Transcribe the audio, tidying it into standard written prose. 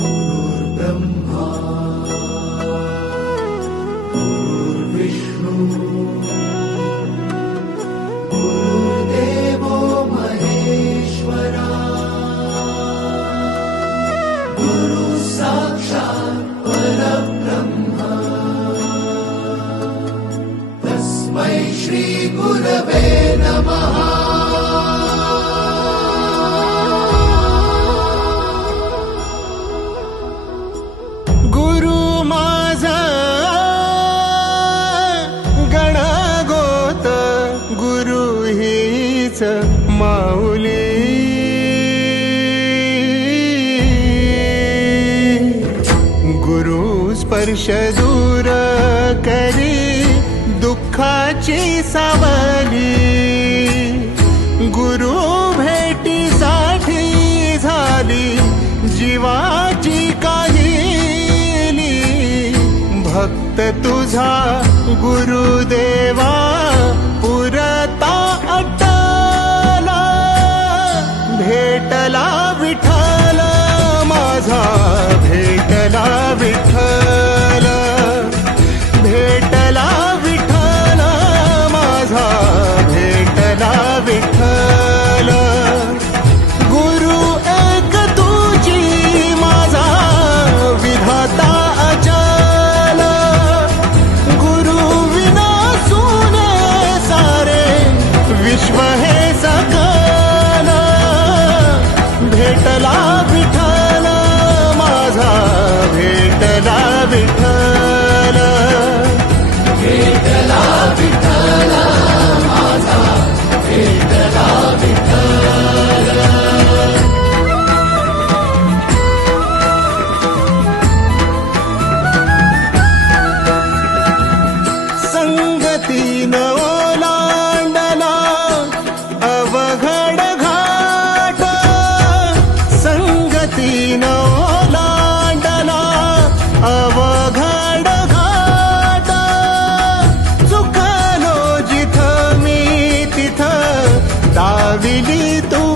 गुरुर्ब्रह्मा गुरुर्विष्णू गुरुर्देवो महेश्वरा गुरु साक्षात् परब्रह्म तस्मै श्री गुरवे नमः। गुरु माझा गणगोत गुरु हीच माऊली गुरु स्पर्श दूर करी दुःखाची सावली गुरु भेटीसाठी झाली जीवाची काहिली भक्त तुझा गुरुदेवा पुरता अटला भेटला विठ्ठल माझा भेटला विठ्ठल भेटला विठ्ठल माझा भेटला विठ्ठल गुरु एक तुझी माझा विधाता अचल गुरु विना सुने सारे विश्व हे सकल भेटला विठ्ठल माझा भेटला विठ्ठल भेटला विठ्ठल माझा भेटला विठ्ठल। संगतीन ओलांडला अवघड घाट संगतीन ओलांडला अवघड घाट चुकलो जिथं मी तिथं दाविली तू